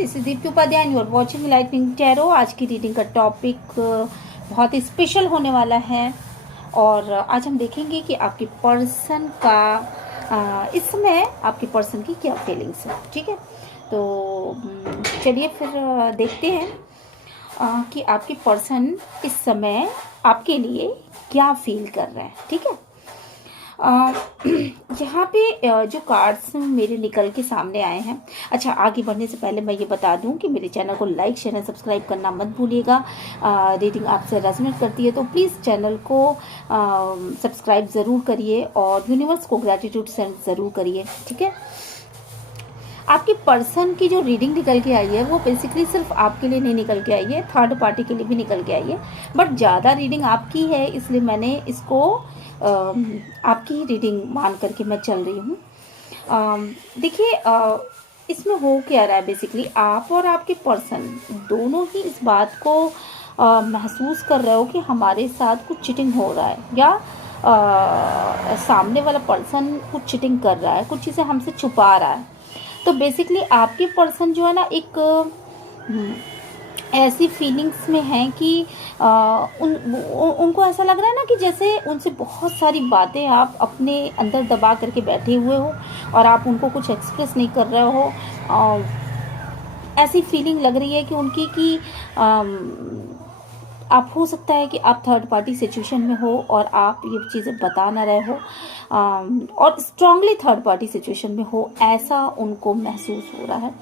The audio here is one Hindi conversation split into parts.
This is Deepti Upadhyay and you are watching lightning tarot. आज की रीडिंग का टॉपिक बहुत ही स्पेशल होने वाला है और आज हम देखेंगे कि आपके पर्सन का इस समय आपके पर्सन की क्या फीलिंग्स है। ठीक है, तो चलिए फिर देखते हैं कि आपके पर्सन इस समय आपके लिए क्या फील कर रहे हैं। ठीक है, यहाँ पे जो कार्ड्स मेरे निकल के सामने आए हैं। अच्छा, आगे बढ़ने से पहले मैं ये बता दूं कि मेरे चैनल को लाइक शेयर एंड सब्सक्राइब करना मत भूलिएगा। रीडिंग आपसे रेजोनेट करती है तो प्लीज़ चैनल को सब्सक्राइब ज़रूर करिए और यूनिवर्स को ग्रैटिट्यूड सेंड ज़रूर करिए। ठीक है, आपके पर्सन की जो रीडिंग निकल के आई है वो बेसिकली सिर्फ आपके लिए नहीं निकल के आई है, थर्ड पार्टी के लिए भी निकल के आई है, बट ज़्यादा रीडिंग आपकी है इसलिए मैंने इसको आपकी ही रीडिंग मान करके मैं चल रही हूँ। देखिए, इसमें हो क्या रहा है, बेसिकली आप और आपके पर्सन दोनों ही इस बात को महसूस कर रहे हो कि हमारे साथ कुछ चीटिंग हो रहा है या सामने वाला पर्सन कुछ चीटिंग कर रहा है, कुछ चीज़ें हमसे छुपा रहा है। तो बेसिकली आपके पर्सन जो है ना एक ऐसी फीलिंग्स में हैं कि उनको ऐसा लग रहा है ना कि जैसे उनसे बहुत सारी बातें आप अपने अंदर दबा करके बैठे हुए हो और आप उनको कुछ एक्सप्रेस नहीं कर रहे हो। ऐसी फीलिंग लग रही है कि उनकी कि आप हो सकता है कि आप थर्ड पार्टी सिचुएशन में हो और आप ये चीज़ें बता ना रहे हो और स्ट्रांगली थर्ड पार्टी सिचुएशन में हो, ऐसा उनको महसूस हो रहा है।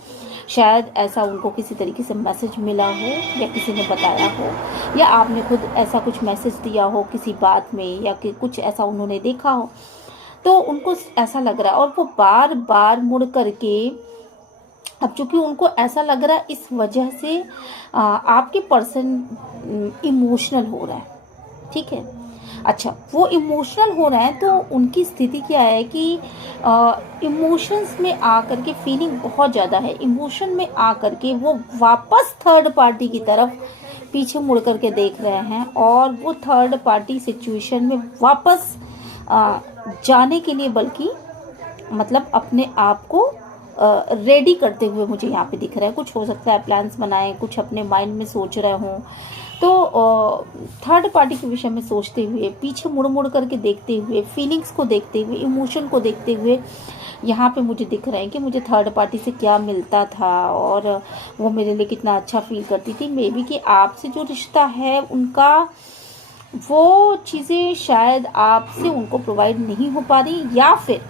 शायद ऐसा उनको किसी तरीके से मैसेज मिला हो या किसी ने बताया हो या आपने खुद ऐसा कुछ मैसेज दिया हो किसी बात में या कि कुछ ऐसा उन्होंने देखा हो, तो उनको ऐसा लग रहा है और वो बार बार मुड़ करके अब चूंकि उनको ऐसा लग रहा है इस वजह से आपके पर्सन इमोशनल हो रहा है। ठीक है, अच्छा, वो इमोशनल हो रहा है तो उनकी स्थिति क्या है कि इमोशंस में आकर के फीलिंग बहुत ज़्यादा है, इमोशन में आकर के वो वापस थर्ड पार्टी की तरफ पीछे मुड़ करके देख रहे हैं और वो थर्ड पार्टी सिचुएशन में वापस जाने के लिए बल्कि मतलब अपने आप को रेडी करते हुए मुझे यहाँ पे दिख रहा है। कुछ हो सकता है प्लान्स बनाएं, कुछ अपने माइंड में सोच रहे हों, तो थर्ड पार्टी के विषय में सोचते हुए पीछे मुड़ मुड़ करके देखते हुए, फीलिंग्स को देखते हुए, इमोशन को देखते हुए यहाँ पे मुझे दिख रहा है कि मुझे थर्ड पार्टी से क्या मिलता था और वो मेरे लिए कितना अच्छा फील करती थी। मे बी कि आपसे जो रिश्ता है उनका वो चीज़ें शायद आपसे उनको प्रोवाइड नहीं हो पा रही या फिर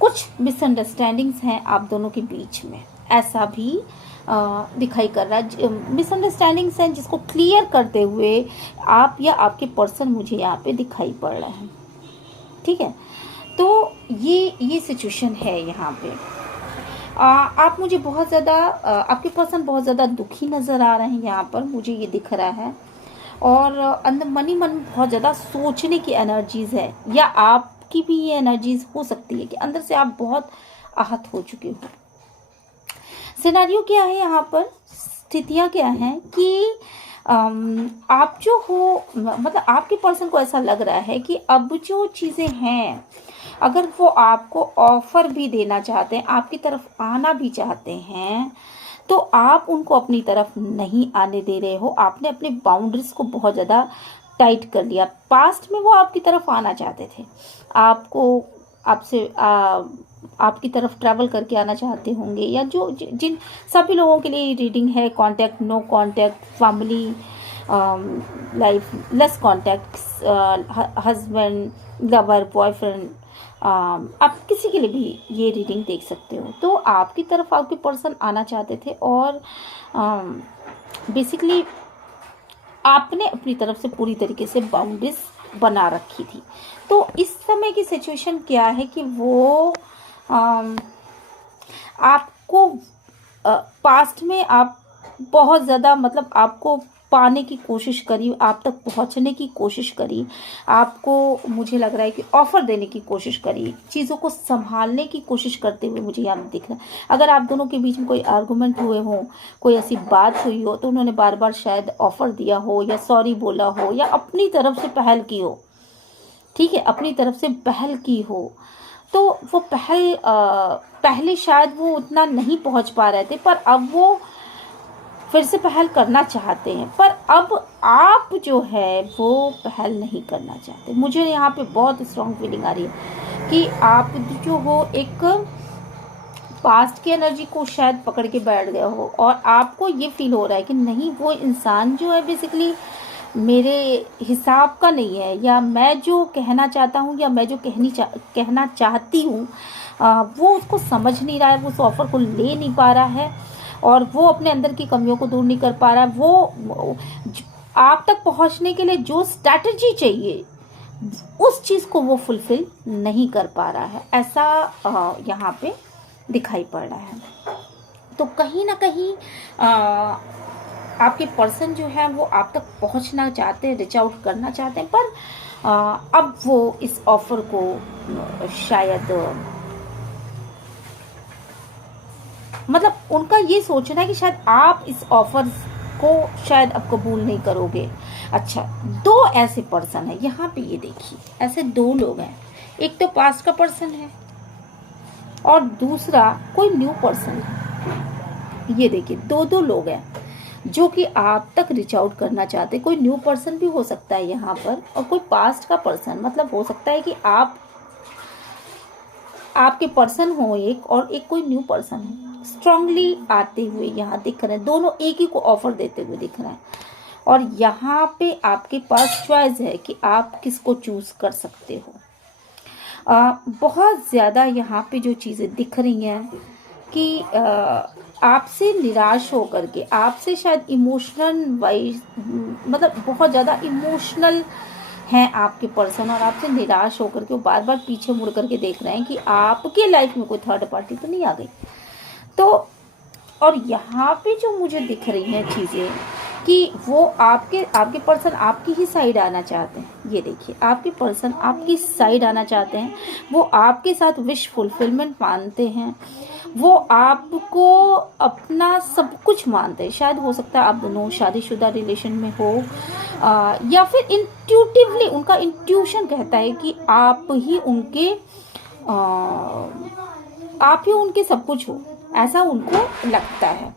कुछ मिसअंडरस्टैंडिंग्स हैं आप दोनों के बीच में, ऐसा भी दिखाई कर रहा है। मिसअंडरस्टैंडिंग्स हैं जिसको क्लियर करते हुए आप या आपके पर्सन मुझे यहाँ पे दिखाई पड़ रहे हैं। ठीक है, तो ये सिचुएशन है यहाँ पे। आप मुझे बहुत ज़्यादा आपके पर्सन बहुत ज़्यादा दुखी नज़र आ रहे हैं, यहाँ पर मुझे ये दिख रहा है और अंदर मन बहुत ज़्यादा सोचने की एनर्जीज है या आपकी भी ये एनर्जीज हो सकती है कि अंदर से आप बहुत आहत हो चुके हो। सिनेरियो क्या है यहाँ पर, स्थितियाँ क्या हैं कि आप जो हो मतलब आपके पर्सन को ऐसा लग रहा है कि अब जो चीज़ें हैं अगर वो आपको ऑफर भी देना चाहते हैं, आपकी तरफ आना भी चाहते हैं, तो आप उनको अपनी तरफ नहीं आने दे रहे हो। आपने अपने बाउंड्रीज को बहुत ज़्यादा टाइट कर लिया। पास्ट में वो आपकी तरफ आना चाहते थे, आपको आपसे आपकी तरफ ट्रैवल करके आना चाहते होंगे या जो जिन सभी लोगों के लिए रीडिंग है, contact, no contact, family life, less contact, husband, lover, boyfriend, आप किसी के लिए भी ये रीडिंग देख सकते हो। तो आपकी तरफ आपके पर्सन आना चाहते थे और बेसिकली आपने अपनी तरफ से पूरी तरीके से बाउंड्रीज बना रखी थी। तो इस समय की सिचुएशन क्या है कि वो आपको पास्ट में आप बहुत ज़्यादा मतलब आपको पाने की कोशिश करी, आप तक पहुंचने की कोशिश करी, आपको मुझे लग रहा है कि ऑफर देने की कोशिश करी, चीज़ों को संभालने की कोशिश करते हुए मुझे यहाँ दिख रहा है। अगर आप दोनों के बीच में कोई आर्गुमेंट हुए हो, कोई ऐसी बात हुई हो, तो उन्होंने बार बार शायद ऑफर दिया हो या सॉरी बोला हो या अपनी तरफ से पहल की हो। ठीक है, अपनी तरफ से पहल की हो, तो वो पहले शायद वो उतना नहीं पहुंच पा रहे थे, पर अब वो फिर से पहल करना चाहते हैं, पर अब आप जो है वो पहल नहीं करना चाहते। मुझे यहाँ पे बहुत स्ट्रॉन्ग फीलिंग आ रही है कि आप जो हो एक पास्ट की एनर्जी को शायद पकड़ के बैठ गए हो, और आपको ये फील हो रहा है कि नहीं, वो इंसान जो है बेसिकली मेरे हिसाब का नहीं है, या मैं जो कहना चाहता हूँ या मैं जो कहना चाहती हूँ वो उसको समझ नहीं रहा है, वो उस ऑफर को ले नहीं पा रहा है, और वो अपने अंदर की कमियों को दूर नहीं कर पा रहा है। वो आप तक पहुँचने के लिए जो स्ट्रैटेजी चाहिए उस चीज़ को वो फुलफिल नहीं कर पा रहा है, ऐसा यहाँ पे दिखाई पड़ रहा है। तो कहीं ना कहीं आपके पर्सन जो है वो आप तक पहुंचना चाहते हैं, रीच आउट करना चाहते हैं, पर अब वो इस ऑफर को शायद मतलब उनका ये सोचना है कि शायद आप इस ऑफर को शायद अब कबूल नहीं करोगे। अच्छा, दो ऐसे पर्सन है यहाँ पे, ये देखिए ऐसे दो लोग हैं, एक तो पास्ट का पर्सन है और दूसरा कोई न्यू पर्सन है। ये देखिए दो लोग हैं जो कि आप तक रीच आउट करना चाहते हैं। कोई न्यू पर्सन भी हो सकता है यहाँ पर, और कोई पास्ट का पर्सन, मतलब हो सकता है कि आपके पर्सन हो एक, और एक कोई न्यू पर्सन है। स्ट्रांगली आते हुए यहाँ दिख रहे हैं, दोनों एक ही को ऑफर देते हुए दिख रहे हैं, और यहाँ पे आपके पास चॉइस है कि आप किसको चूज कर सकते हो। बहुत ज़्यादा यहाँ पे जो चीज़ें दिख रही हैं कि आपसे निराश होकर के, आपसे शायद इमोशनल वाइज, मतलब बहुत ज़्यादा इमोशनल हैं आपके पर्सन, और आपसे निराश होकर के वो बार बार पीछे मुड़ करके देख रहे हैं कि आपके लाइफ में कोई थर्ड पार्टी तो नहीं आ गई। तो और यहाँ पे जो मुझे दिख रही हैं चीज़ें कि वो आपके पर्सन आपकी ही साइड आना चाहते हैं। ये देखिए आपके पर्सन आपकी साइड आना चाहते हैं, वो आपके साथ विश फुलफिलमेंट मानते हैं, वो आपको अपना सब कुछ मानते हैं। शायद हो सकता है आप दोनों शादीशुदा रिलेशन में हो, या फिर इंट्यूटिवली उनका इंट्यूशन कहता है कि आप ही उनके सब कुछ हो, ऐसा उनको लगता है।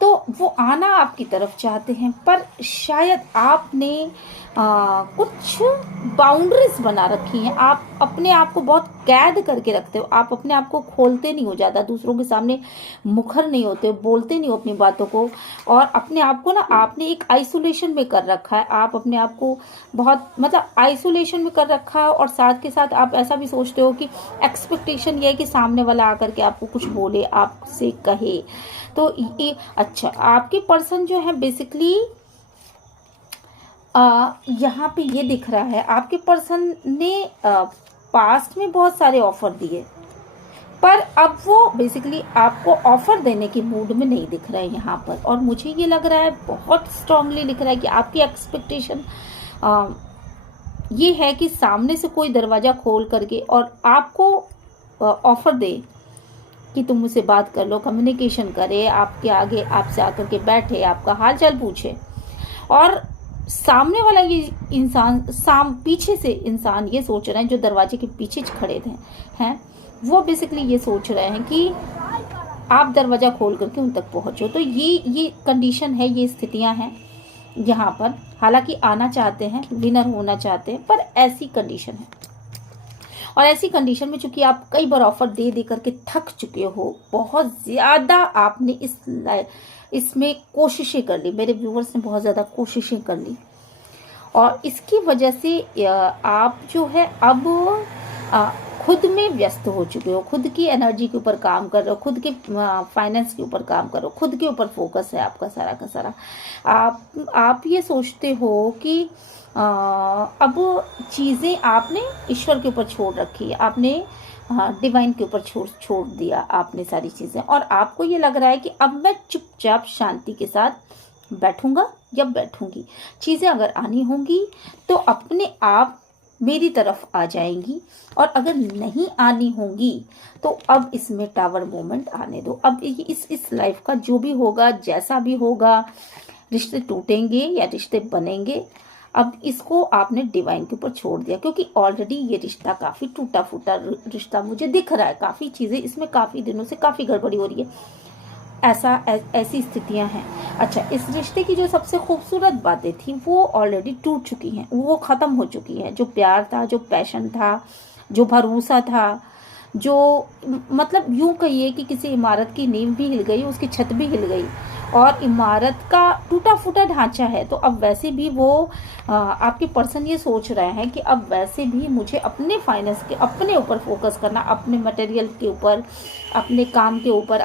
तो वो आना आपकी तरफ चाहते हैं, पर शायद आपने कुछ बाउंड्रीज बना रखी हैं। आप अपने आप को बहुत कैद करके रखते हो, आप अपने आप को खोलते नहीं हो ज़्यादा, दूसरों के सामने मुखर नहीं होते हो, बोलते नहीं हो अपनी बातों को, और अपने आप को ना आपने एक आइसोलेशन में कर रखा है। आप अपने आप को बहुत मतलब आइसोलेशन में कर रखा है, और साथ के साथ आप ऐसा भी सोचते हो कि एक्सपेक्टेशन ये है कि सामने वाला आकर के आपको कुछ बोले, आपसे कहे। तो ये अच्छा, आपके पर्सन जो है बेसिकली यहाँ पे ये दिख रहा है, आपके पर्सन ने पास्ट में बहुत सारे ऑफर दिए, पर अब वो बेसिकली आपको ऑफर देने की मूड में नहीं दिख रहा है यहाँ पर। और मुझे ये लग रहा है, बहुत स्ट्रांगली लिख रहा है कि आपकी एक्सपेक्टेशन ये है कि सामने से कोई दरवाज़ा खोल करके और आपको ऑफर दे कि तुम मुझसे बात कर लो, कम्युनिकेशन करे, आपके आगे आपसे आकर के बैठे, आपका हाल चाल पूछे, और सामने वाला ये इंसान पीछे से इंसान ये सोच रहे हैं, जो दरवाजे के पीछे खड़े थे हैं, वो बेसिकली ये सोच रहे हैं कि आप दरवाज़ा खोल करके उन तक पहुँचो। तो ये कंडीशन है, ये स्थितियां हैं यहाँ पर। हालांकि आना चाहते हैं, विनर होना चाहते हैं, पर ऐसी कंडीशन है। और ऐसी कंडीशन में चूंकि आप कई बार ऑफर दे करके थक चुके हो, बहुत ज़्यादा आपने इसमें कोशिशें कर ली, मेरे व्यूवर्स ने बहुत ज़्यादा कोशिशें कर ली, और इसकी वजह से आप जो है अब खुद में व्यस्त हो चुके हो, खुद की एनर्जी के ऊपर काम कर रहे हो, खुद के फाइनेंस के ऊपर काम कर रहे हो, खुद के ऊपर फोकस है आपका सारा का सारा। आप ये सोचते हो कि अब चीज़ें आपने ईश्वर के ऊपर छोड़ रखी है, आपने डिवाइन के ऊपर छोड़ दिया आपने सारी चीज़ें, और आपको ये लग रहा है कि अब मैं चुपचाप शांति के साथ बैठूंगा या बैठूंगी, चीज़ें अगर आनी होंगी तो अपने आप मेरी तरफ आ जाएंगी, और अगर नहीं आनी होंगी तो अब इसमें टावर मोमेंट आने दो। अब इस लाइफ का जो भी होगा, जैसा भी होगा, रिश्ते टूटेंगे या रिश्ते बनेंगे, अब इसको आपने डिवाइन के ऊपर छोड़ दिया, क्योंकि ऑलरेडी ये रिश्ता काफ़ी टूटा फूटा रिश्ता मुझे दिख रहा है, काफ़ी चीज़ें इसमें काफ़ी दिनों से काफ़ी गड़बड़ी हो रही है, ऐसी स्थितियां हैं। अच्छा, इस रिश्ते की जो सबसे खूबसूरत बातें थी वो ऑलरेडी टूट चुकी हैं, वो ख़त्म हो चुकी हैं। जो प्यार था, जो पैशन था, जो भरोसा था, जो मतलब यूं कहिए कि किसी इमारत की नींव भी हिल गई, उसकी छत भी हिल गई और इमारत का टूटा फूटा ढांचा है, तो अब वैसे भी वो आपके पर्सन ये सोच रहे हैं कि अब वैसे भी मुझे अपने फाइनेंस के अपने ऊपर फोकस करना, अपने मटेरियल के ऊपर, अपने काम के ऊपर,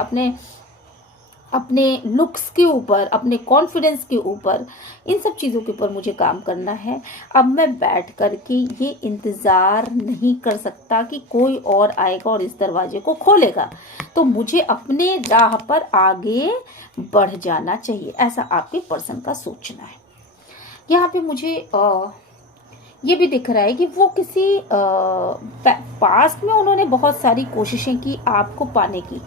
अपने लुक्स के ऊपर, अपने कॉन्फिडेंस के ऊपर, इन सब चीज़ों के ऊपर मुझे काम करना है। अब मैं बैठ कर के ये इंतज़ार नहीं कर सकता कि कोई और आएगा और इस दरवाजे को खोलेगा, तो मुझे अपने राह पर आगे बढ़ जाना चाहिए, ऐसा आपके पर्सन का सोचना है। यहाँ पे मुझे ये भी दिख रहा है कि वो किसी पास्ट में उन्होंने बहुत सारी कोशिशें की आपको पाने की,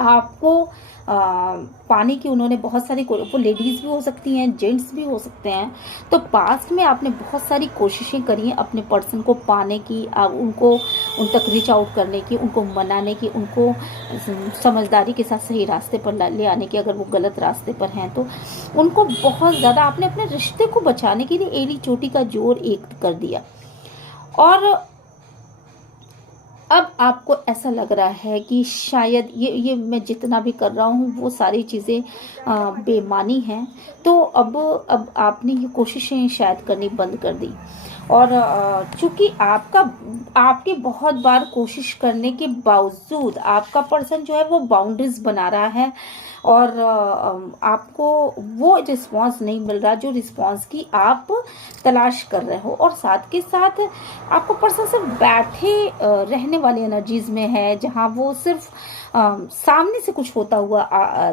आपको पाने की उन्होंने बहुत सारी, वो लेडीज़ भी हो सकती हैं, जेंट्स भी हो सकते हैं। तो पास्ट में आपने बहुत सारी कोशिशें करी हैं अपने पर्सन को पाने की, आप उनको उन तक रीच आउट करने की, उनको मनाने की, उनको समझदारी के साथ सही रास्ते पर ले आने की, अगर वो गलत रास्ते पर हैं तो उनको बहुत ज़्यादा आपने अपने रिश्ते को बचाने के लिए एड़ी चोटी का जोर एक कर दिया। और अब आपको ऐसा लग रहा है कि शायद ये मैं जितना भी कर रहा हूँ वो सारी चीज़ें बेमानी हैं, तो अब आपने ये कोशिशें शायद करनी बंद कर दी। और चूंकि आपके बहुत बार कोशिश करने के बावजूद आपका पर्सन जो है वो बाउंड्रीज बना रहा है और आपको वो रिस्पांस नहीं मिल रहा जो रिस्पांस की आप तलाश कर रहे हो। और साथ के साथ आपको पर्सन सिर्फ बैठे रहने वाली एनर्जीज में है, जहाँ वो सिर्फ सामने से कुछ होता हुआ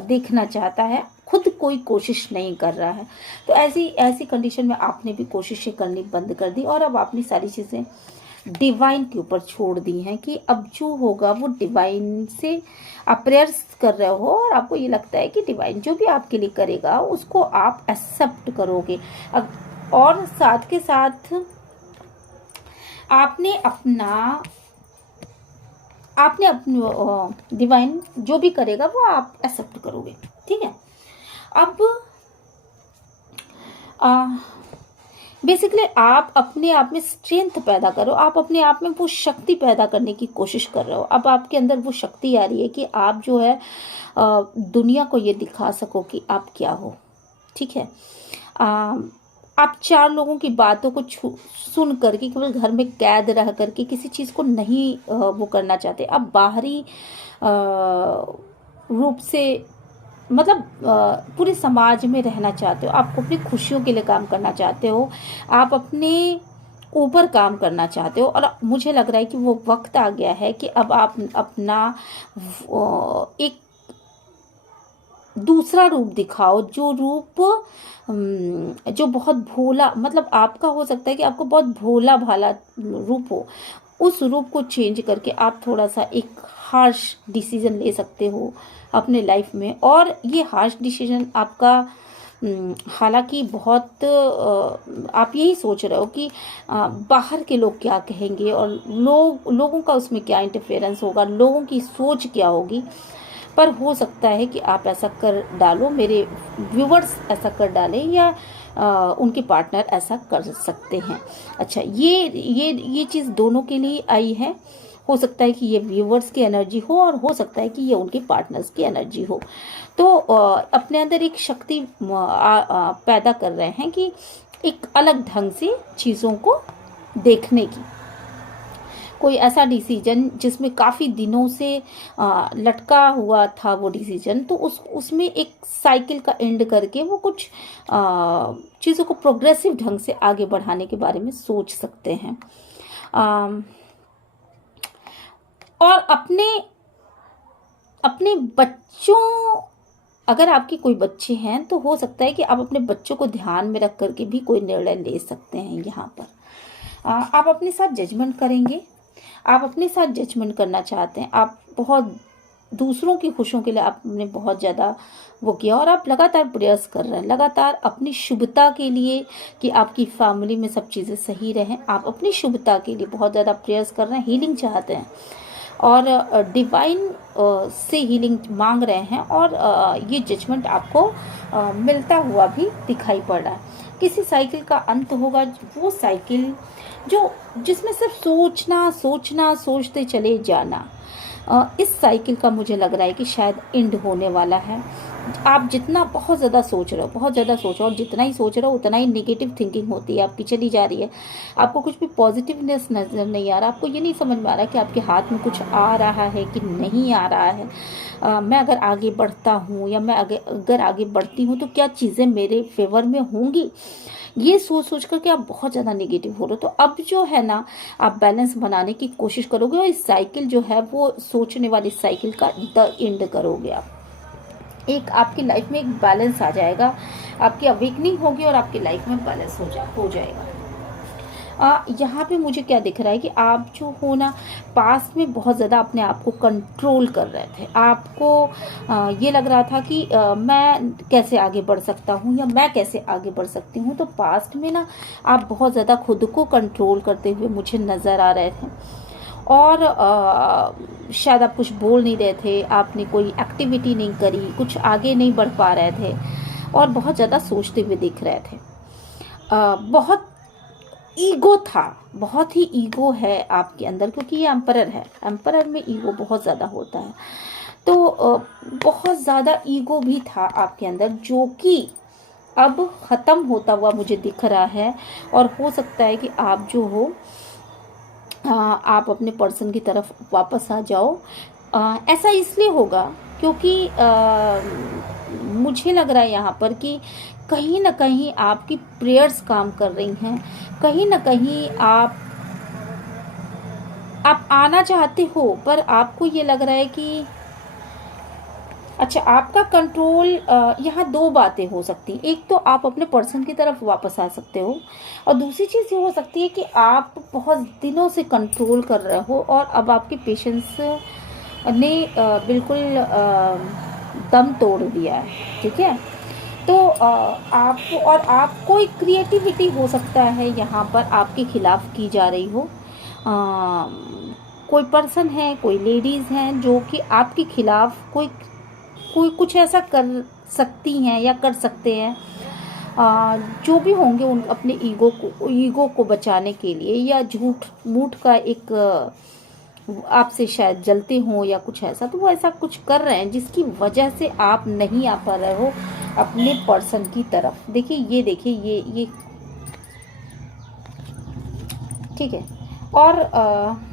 देखना चाहता है, खुद कोई कोशिश नहीं कर रहा है। तो ऐसी कंडीशन में आपने भी कोशिशें करनी बंद कर दी और अब आपने सारी चीज़ें डिवाइन के ऊपर छोड़ दी हैं कि अब जो होगा वो डिवाइन से आप प्रेयर्स कर रहे हो और आपको ये लगता है कि डिवाइन जो भी आपके लिए करेगा उसको आप एक्सेप्ट करोगे। और साथ के साथ आपने अपनी डिवाइन जो भी करेगा वो आप एक्सेप्ट करोगे, ठीक है। अब बेसिकली आप अपने आप में स्ट्रेंथ पैदा करो, आप अपने आप में वो शक्ति पैदा करने की कोशिश कर रहे हो। अब आपके अंदर वो शक्ति आ रही है कि आप जो है दुनिया को ये दिखा सको कि आप क्या हो, ठीक है। आप चार लोगों की बातों को सुन करके केवल घर में कैद रह करके किसी चीज़ को नहीं वो करना चाहते। आप बाहरी रूप से मतलब पूरे समाज में रहना चाहते हो, आपको अपनी खुशियों के लिए काम करना चाहते हो, आप अपने ऊपर काम करना चाहते हो। और मुझे लग रहा है कि वो वक्त आ गया है कि अब आप अपना एक दूसरा रूप दिखाओ, जो रूप जो बहुत भोला, मतलब आपका हो सकता है कि आपको बहुत भोला भाला रूप हो, उस रूप को चेंज करके आप थोड़ा सा एक हार्श डिसीजन ले सकते हो अपने लाइफ में। और ये हार्श डिसीजन आपका हालांकि बहुत आप यही सोच रहे हो कि बाहर के लोग क्या कहेंगे और लोगों का उसमें क्या इंटरफेरेंस होगा, लोगों की सोच क्या होगी, पर हो सकता है कि आप ऐसा कर डालो, मेरे व्यूवर्स ऐसा कर डालें या उनके पार्टनर ऐसा कर सकते हैं। अच्छा, ये चीज़ दोनों के लिए आई है। हो सकता है कि ये व्यूवर्स की एनर्जी हो और हो सकता है कि ये उनके पार्टनर्स की एनर्जी हो। तो अपने अंदर एक शक्ति पैदा कर रहे हैं कि एक अलग ढंग से चीज़ों को देखने की। कोई ऐसा डिसीजन जिसमें काफ़ी दिनों से लटका हुआ था वो डिसीजन, तो उसमें एक साइकिल का एंड करके वो कुछ चीज़ों को प्रोग्रेसिव ढंग से आगे बढ़ाने के बारे में सोच सकते हैं। और अपने बच्चों, अगर आपके कोई बच्चे हैं तो हो सकता है कि आप अपने बच्चों को ध्यान में रख करके भी कोई निर्णय ले सकते हैं। यहाँ पर आप अपने साथ जजमेंट करेंगे, आप अपने साथ जजमेंट करना चाहते हैं, आप बहुत दूसरों की खुशियों के लिए आपने बहुत ज़्यादा वो किया और आप लगातार प्रयास कर रहे हैं, लगातार अपनी शुभता के लिए कि आपकी फैमिली में सब चीज़ें सही रहें। आप अपनी शुभता के लिए बहुत ज़्यादा प्रयास कर रहे हैं, हीलिंग चाहते हैं और डिवाइन से हीलिंग मांग रहे हैं और ये जजमेंट आपको मिलता हुआ भी दिखाई पड़ रहा है। किसी साइकिल का अंत होगा, वो साइकिल जो जिसमें सिर्फ सोचना सोचना सोचते चले जाना, इस साइकिल का मुझे लग रहा है कि शायद एंड होने वाला है। आप जितना बहुत ज़्यादा सोच रहे हो, बहुत ज़्यादा सोच रहे हो, और जितना ही सोच रहे हो उतना ही नेगेटिव थिंकिंग होती है आपकी, चली जा रही है। आपको कुछ भी पॉजिटिवनेस नज़र नहीं आ रहा, आपको ये नहीं समझ में आ रहा कि आपके हाथ में कुछ आ रहा है कि नहीं आ रहा है। मैं अगर आगे बढ़ता हूँ या मैं अगर आगे बढ़ती हूँ तो क्या चीज़ें मेरे फेवर में होंगी, ये सोच सोच करके आप बहुत ज़्यादा नेगेटिव हो रहे हो। तो अब जो है ना, आप बैलेंस बनाने की कोशिश करोगे और इस साइकिल जो है वो सोचने वाली साइकिल का द एंड करोगे आप। एक आपकी लाइफ में एक बैलेंस आ जाएगा, आपकी अवेकनिंग होगी और आपकी लाइफ में बैलेंस हो जाएगा। यहाँ पे मुझे क्या दिख रहा है कि आप जो हो ना, पास्ट में बहुत ज़्यादा अपने आप को कंट्रोल कर रहे थे। आपको ये लग रहा था कि मैं कैसे आगे बढ़ सकता हूँ या मैं कैसे आगे बढ़ सकती हूँ। तो पास्ट में ना आप बहुत ज़्यादा खुद को कंट्रोल करते हुए मुझे नज़र आ रहे थे और शायद आप कुछ बोल नहीं रहे थे, आपने कोई एक्टिविटी नहीं करी, कुछ आगे नहीं बढ़ पा रहे थे और बहुत ज़्यादा सोचते हुए दिख रहे थे। बहुत ईगो था, बहुत ही ईगो है आपके अंदर, क्योंकि ये एम्परर है, एम्परर में ईगो बहुत ज़्यादा होता है। तो बहुत ज़्यादा ईगो भी था आपके अंदर, जो कि अब ख़त्म होता हुआ मुझे दिख रहा है। और हो सकता है कि आप जो हो आप अपने पर्सन की तरफ वापस आ जाओ। ऐसा इसलिए होगा क्योंकि मुझे लग रहा है यहाँ पर कि कहीं ना कहीं आपकी प्रेयर्स काम कर रही हैं, कहीं ना कहीं आप आना चाहते हो, पर आपको ये लग रहा है कि अच्छा, आपका कंट्रोल यहाँ दो बातें हो सकती हैं। एक तो आप अपने पर्सन की तरफ वापस आ सकते हो और दूसरी चीज़ ये हो सकती है कि आप बहुत दिनों से कंट्रोल कर रहे हो और अब आपके पेशेंस ने बिल्कुल दम तोड़ दिया है। ठीक है, तो आपको एक क्रिएटिविटी हो सकता है यहाँ पर आपके खिलाफ की जा रही हो। कोई पर्सन है, कोई लेडीज़ हैं जो कि आपके खिलाफ कोई कुछ ऐसा कर सकती हैं या कर सकते हैं, जो भी होंगे उन अपने ईगो को बचाने के लिए, या झूठ मूठ का एक आपसे शायद जलते हो या कुछ ऐसा। तो वो ऐसा कुछ कर रहे हैं जिसकी वजह से आप नहीं आ पा रहे हो अपने पर्सन की तरफ। देखिए ये ठीक है। और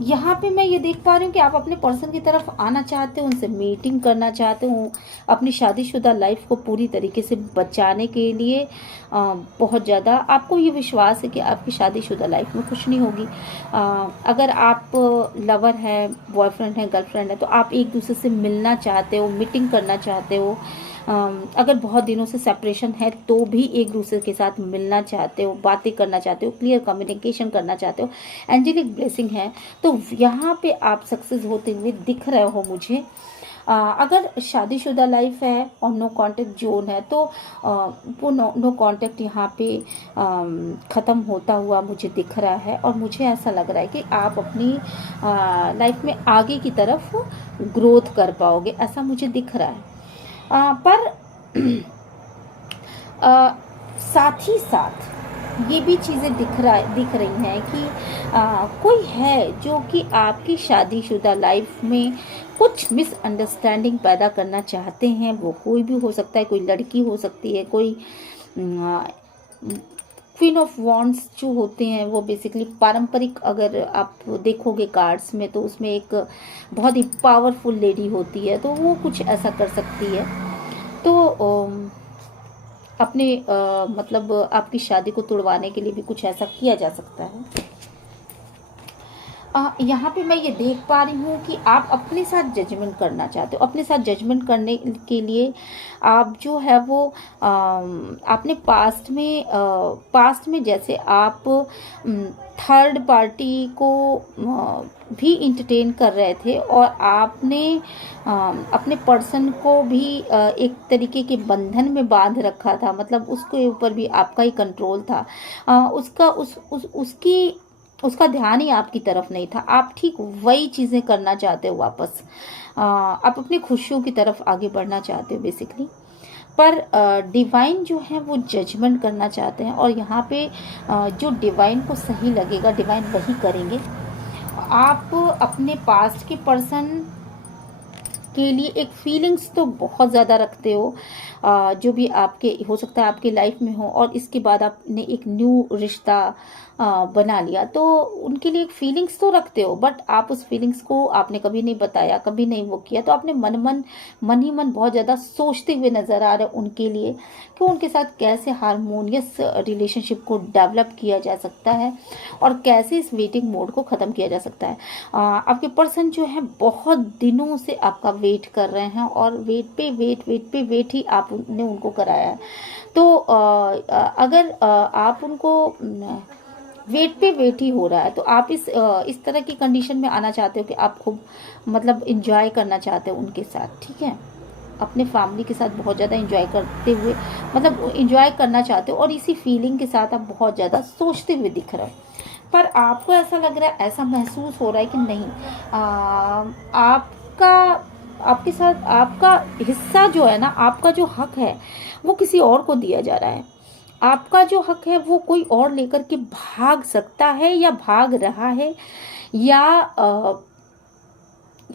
यहाँ पे मैं ये देख पा रही हूँ कि आप अपने पर्सन की तरफ आना चाहते हो, उनसे मीटिंग करना चाहते हो, अपनी शादीशुदा लाइफ को पूरी तरीके से बचाने के लिए। बहुत ज़्यादा आपको ये विश्वास है कि आपकी शादीशुदा लाइफ में कुछ नहीं होगी। अगर आप लवर है, बॉयफ्रेंड है, गर्लफ्रेंड है, तो आप एक दूसरे से मिलना चाहते हो, मीटिंग करना चाहते हो। अगर बहुत दिनों से सेपरेशन है तो भी एक दूसरे के साथ मिलना चाहते हो, बातें करना चाहते हो, क्लियर कम्युनिकेशन करना चाहते हो, एंजेलिक ब्लेसिंग है। तो यहाँ पे आप सक्सेस होते हुए दिख रहे हो मुझे। अगर शादीशुदा लाइफ है और नो कांटेक्ट जोन है तो वो नो कांटेक्ट यहाँ पे ख़त्म होता हुआ मुझे दिख रहा है। और मुझे ऐसा लग रहा है कि आप अपनी लाइफ में आगे की तरफ ग्रोथ कर पाओगे, ऐसा मुझे दिख रहा है। पर साथ ही साथ ये भी चीज़ें दिख रही हैं कि कोई है जो कि आपकी शादीशुदा लाइफ में कुछ मिसअंडरस्टैंडिंग पैदा करना चाहते हैं। वो कोई भी हो सकता है, कोई लड़की हो सकती है, कोई क्वीन ऑफ वॉन्ड्स जो होते हैं वो बेसिकली पारंपरिक, अगर आप देखोगे कार्ड्स में तो उसमें एक बहुत ही पावरफुल लेडी होती है, तो वो कुछ ऐसा कर सकती है। तो अपने मतलब आपकी शादी को तुड़वाने के लिए भी कुछ ऐसा किया जा सकता है। यहाँ पे मैं ये देख पा रही हूँ कि आप अपने साथ जजमेंट करना चाहते हो। अपने साथ जजमेंट करने के लिए आप जो है वो आपने पास्ट में जैसे आप थर्ड पार्टी को भी इंटरटेन कर रहे थे और आपने अपने पर्सन को भी एक तरीके के बंधन में बांध रखा था, मतलब उसके ऊपर भी आपका ही कंट्रोल था। उसका ध्यान ही आपकी तरफ नहीं था। आप ठीक वही चीज़ें करना चाहते हो वापस। आप अपनी खुशियों की तरफ आगे बढ़ना चाहते हो बेसिकली, पर डिवाइन जो है वो जजमेंट करना चाहते हैं और यहाँ पे जो डिवाइन को सही लगेगा डिवाइन वही करेंगे। आप अपने पास्ट के पर्सन के लिए एक फीलिंग्स तो बहुत ज़्यादा रखते हो, जो भी आपके हो सकता है आपकी लाइफ में हो, और इसके बाद आपने एक न्यू रिश्ता बना लिया तो उनके लिए एक फीलिंग्स तो रखते हो, बट आप उस फीलिंग्स को आपने कभी नहीं बताया, कभी नहीं वो किया, तो आपने मन ही मन बहुत ज़्यादा सोचते हुए नज़र आ रहे हैं उनके लिए कि उनके साथ कैसे हारमोनियस रिलेशनशिप को डेवलप किया जा सकता है और कैसे इस वेटिंग मोड को ख़त्म किया जा सकता है। आपके पर्सन जो है बहुत दिनों से आपका वेट कर रहे हैं और वेट ही आपने उनको कराया है। तो अगर आप उनको वेट ही हो रहा है तो आप इस तरह की कंडीशन में आना चाहते हो कि आप खूब मतलब इंजॉय करना चाहते हो उनके साथ, ठीक है, अपने फैमिली के साथ बहुत ज़्यादा इंजॉय करते हुए, मतलब इंजॉय करना चाहते हो और इसी फीलिंग के साथ आप बहुत ज़्यादा सोचते हुए दिख रहे हो। पर आपको ऐसा लग रहा है, ऐसा महसूस हो रहा है कि नहीं, आपके साथ आपका हिस्सा जो है ना, आपका जो हक है वो किसी और को दिया जा रहा है। आपका जो हक है वो कोई और लेकर के भाग सकता है या भाग रहा है या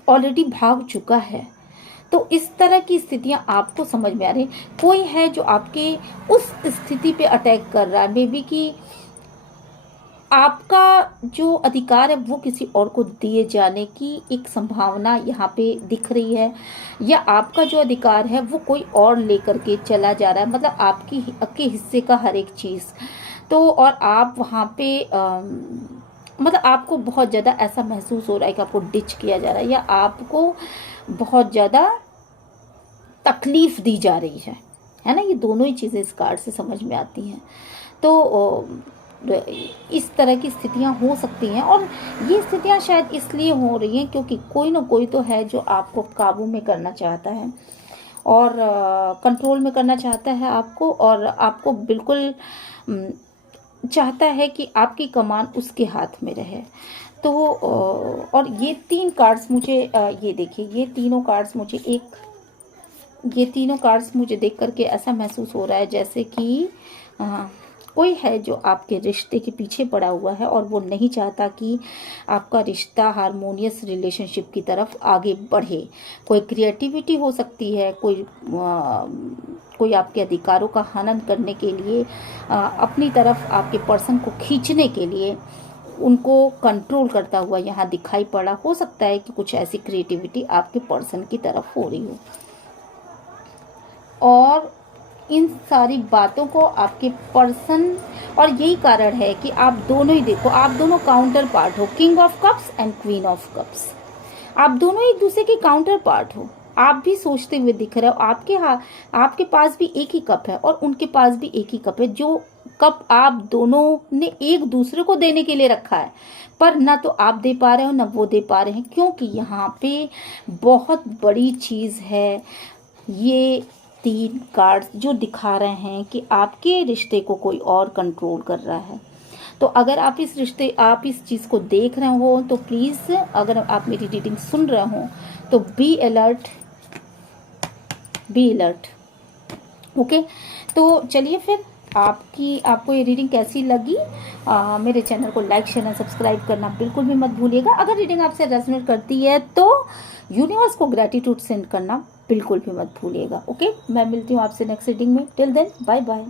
ऑलरेडी भाग चुका है। तो इस तरह की स्थितियां आपको समझ में आ रही। कोई है जो आपके उस स्थिति पे अटैक कर रहा है, मे बी कि आपका जो अधिकार है वो किसी और को दिए जाने की एक संभावना यहाँ पे दिख रही है, या आपका जो अधिकार है वो कोई और लेकर के चला जा रहा है, मतलब आपके हिस्से का हर एक चीज़। तो और आप वहाँ पे मतलब आपको बहुत ज़्यादा ऐसा महसूस हो रहा है कि आपको डिच किया जा रहा है या आपको बहुत ज़्यादा तकलीफ दी जा रही है ना। ये दोनों ही चीज़ें इस कार्ड से समझ में आती हैं। तो इस तरह की स्थितियां हो सकती हैं और ये स्थितियां शायद इसलिए हो रही हैं क्योंकि कोई ना कोई तो है जो आपको काबू में करना चाहता है और कंट्रोल में करना चाहता है आपको, और आपको बिल्कुल चाहता है कि आपकी कमान उसके हाथ में रहे। तो और ये 3 कार्ड्स मुझे ये देखिए, ये तीनों कार्ड्स मुझे देख करके ऐसा महसूस हो रहा है जैसे कि कोई है जो आपके रिश्ते के पीछे पड़ा हुआ है और वो नहीं चाहता कि आपका रिश्ता हारमोनियस रिलेशनशिप की तरफ आगे बढ़े। कोई क्रिएटिविटी हो सकती है, कोई आपके अधिकारों का हनन करने के लिए अपनी तरफ आपके पर्सन को खींचने के लिए उनको कंट्रोल करता हुआ यहाँ दिखाई पड़ा। हो सकता है कि कुछ ऐसी क्रिएटिविटी आपके पर्सन की तरफ हो रही हो, और इन सारी बातों को आपके पर्सन, और यही कारण है कि आप दोनों ही देखो, आप दोनों काउंटर पार्ट हो, king of cups and queen of cups. आप दोनों एक दूसरे के काउंटर पार्ट हो। आप भी सोचते हुए दिख रहे हो, आपके पास भी एक ही कप है और उनके पास भी एक ही कप है, जो कप आप दोनों ने एक दूसरे को देने के लिए रखा है, पर ना तो आप दे पा रहे हो ना वो दे पा रहे हैं, क्योंकि यहाँ पे बहुत बड़ी चीज़ है। ये 3 कार्ड्स जो दिखा रहे हैं कि आपके रिश्ते को कोई और कंट्रोल कर रहा है। तो अगर आप इस चीज़ को देख रहे हो तो प्लीज़, अगर आप मेरी रीडिंग सुन रहे हो तो बी अलर्ट। ओके, तो चलिए फिर आपको ये रीडिंग कैसी लगी? मेरे चैनल को लाइक शेयर और सब्सक्राइब करना बिल्कुल भी मत भूलिएगा। अगर रीडिंग आपसे रेजोनेट करती है तो यूनिवर्स को ग्रेटिट्यूड सेंड करना बिल्कुल भी मत भूलिएगा। ओके, मैं मिलती हूँ आपसे नेक्स्ट रीडिंग में। Till then bye bye.